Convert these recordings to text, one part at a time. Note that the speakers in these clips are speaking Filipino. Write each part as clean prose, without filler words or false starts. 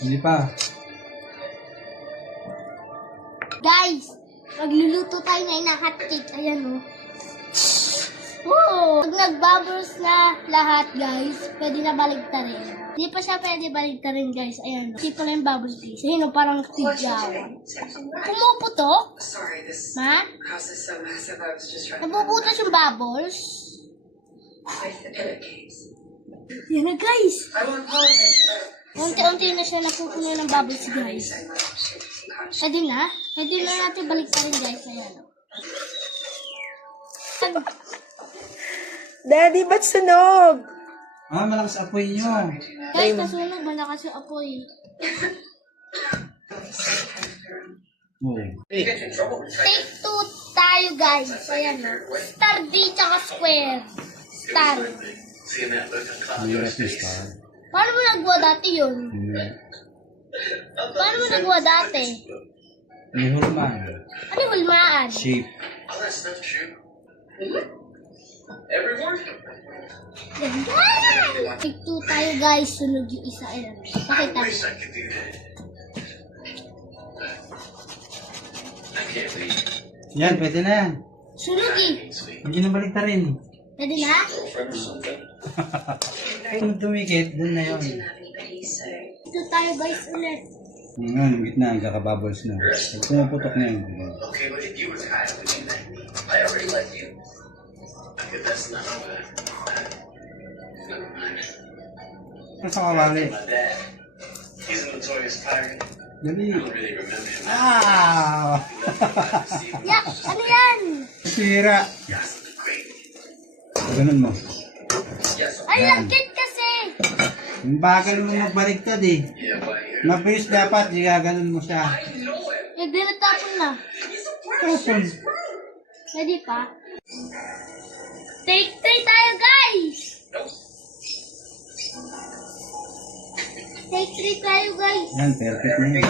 Hindi pa. Guys, magluluto tayo ngayon ng hotcake. Ayan o. Oh. Pag nag-bubbles na lahat, guys, pwede na baligtarin. Hindi pa siya pwede baligtarin, guys. Ayan. Hindi pa lang yung bubbles, guys. Ayan o, parang tigyawan. Pumuputok? Ma? Napuputas yung bubbles? Yan na, guys. Unti-unti na siya napupuno ng bubbles, guys. Pwede na? Pwede na natin baligtarin, guys. Ayan o. Daddy, ba't sunog? Malakas apoy nyo. Guys, nasunog. Malakas yung apoy. Oh. Take two tayo, guys. Ayan o. Star D tsaka square. Star. Mahirap yung star. Paano mo nagawa dati yun? Paano mo nagawa dati? May hulma. Ano yung hulmaan? Shape. Ganda! Take two tayo, guys. Sunog yung isa. Ayan. Pakita mo. Yan, pwede na yan. Sunog eh. Hindi na balik rin. Pwede na? Kung tumikit, dun na yun. Ito tayo, guys, ulit. Ngayon, gitna, kakabubbles na. Pag pumuputok na yun. Okay, but if you were tired of me, I already like you. Okay, that's not over. Never mind. Nasa kawali. My dad, he's a notorious pirate. Dali. I don't really remember him. Ah! Ya, ano yan? Sira. Yes, great. Ganun mo. Yes, Ay, lagkit kasi. Yung bagal mo magbaliktad eh. yeah, but here. Mabilis dapat, ganun mo siya. Eh, dinatapon na. Open. Pwede pa? Take three tayo, guys! Take three tayo, guys! Yan, perfect na yun.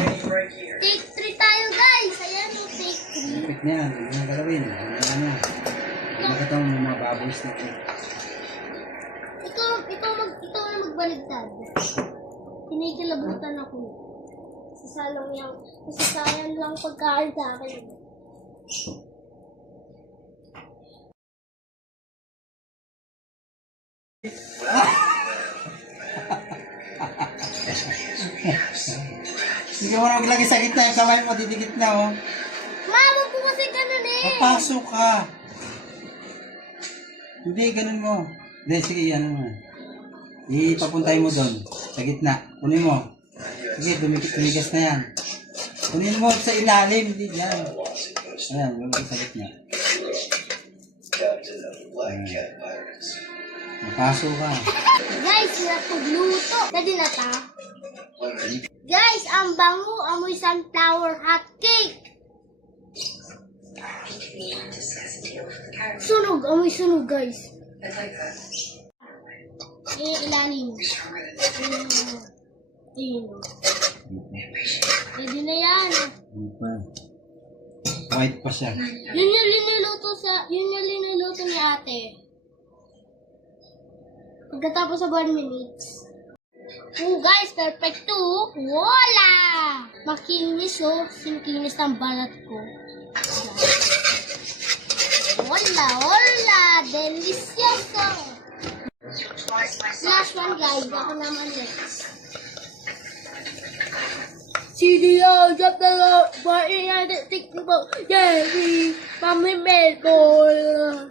Take three tayo, guys! Ayan yung take three. Perfect na yan. Huwag na galawin. Ano. Nakita mo mga bubbles na ito. Ikaw na magbaligtad. Kinikilabutan ako. Sayang lang pagkain sa akin. Hindi ka mo na maglagay sa gitna. Yung kamay mo, didikit na oh. Mama po kasi ganun eh! Papasok ka. Hindi, ganun mo. Hindi, sige, ano mo. Ipapuntay mo doon. Sa gitna. Kunin mo. Sige, tumigas na yan. Kunin mo sa ilalim. Hindi yan. Ayan, lumikit sa gitna. Captain of Black Cat Pirates. Napasok ka. Guys, napagluto. Pwede na ta? Guys, ang bango, amoy sunflower hot cake. Sunog, amoy sunog, guys. Ilalim. Pwede na yan. Ano pa? White pa siya. Yun yung linuluto ni ate. Pagkatapos sa 1 minute. Oh guys, perfect to. Wala! Makinis oh. Singkinis ng balat ko. Wala! Delicioso! Last one guys, ako naman next. CDO, drop the low, but in the thick boat. Yeah, we, mommy made boy.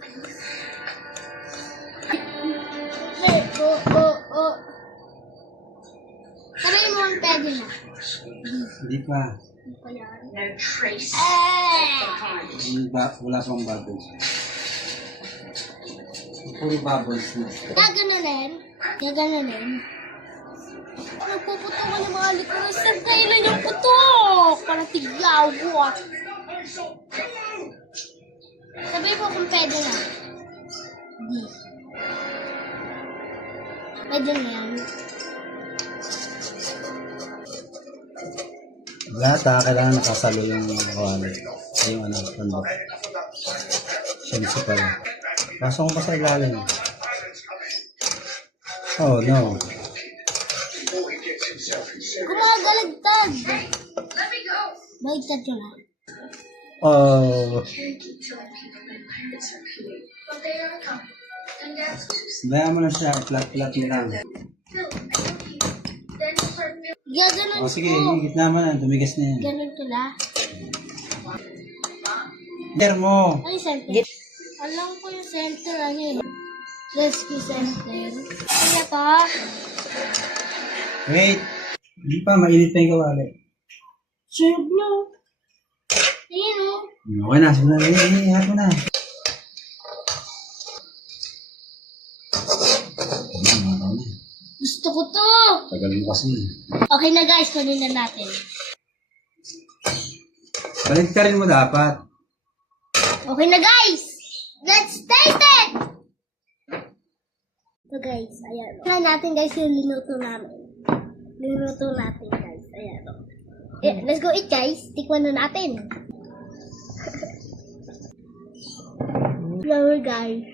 Sabihin mo ang pwede na. Hindi pa. No trace. Eh! Wala pang bubbles. Puro bubbles na. Gaganunin. Nagpuputok ka ng mga likuran. Saan kailan yung putok? Parang tiglaw ko ah. Sabihin mo kung pwede na. Hindi. Pwede na yan. Lahat kailangan nakasalo yung wallet. Yung ano, Siyempre pala. Pasok mo pa sa ilalim. Oh no. we get too self-concerned. Gumagaligtad. Let me go. Baligtad ko na. Oh. Can't keep telling people my pirates are cute, but they are come. And that's too Bayan mo na siya. Flat-flat mo lang. still. I don't keep. Then you'll start feeling Gaganon O sige, ko. yung gitna mo na. Tumigas na yan. Ganon ko na. Center mo. Ano yung center? Alam ko yung center, ano eh. Rescue center. Kaya pa. Wait. Hindi pa. Mainit pa yung kawali. Serve na. Ayun o. Okay na. Sige na. Ihat mo na. Gusto ko to. Tagal mo kasi. Okay na guys, kunin na natin. Baligtarin mo dapat. Okay na guys! Let's taste it! So guys, ayan. Try natin guys yung linuto namin. Linuto natin guys. Ayan o. Let's go eat guys. Tikman na natin. Flour guys.